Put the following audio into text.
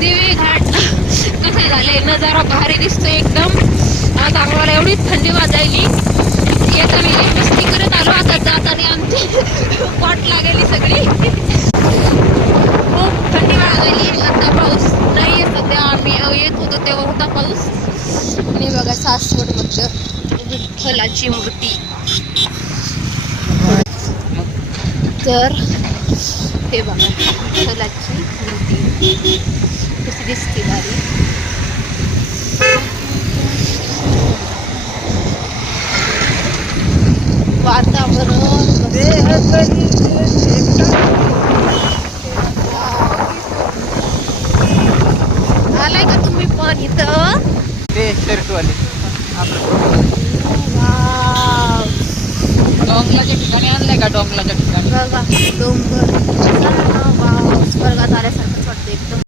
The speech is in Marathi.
देवी घाट कसं झालंय नजारा भारी दिसतोय एकदम. आज आम्हाला एवढी थंडी वाजायली. येताना एक मस्ती करत आलो, आता जाताना आमची वाट लागली सगळी. खूप थंडी वाजायली. आता पाऊस नाहीये सध्या. आम्ही येत होतो तेव्हा होता पाऊस. आणि बघा सासवड मध्ये विठ्ठलाची मूर्ती. तर हे बघा विठ्ठलाची मूर्ती कशी दिसते भारी. वातावरण आलाय का तुम्ही पण इथं? डोंगराच्या ठिकाणी आणलंय का? डोंगराच्या ठिकाणी बघा डोंगर स्वर्गात आल्यासारखं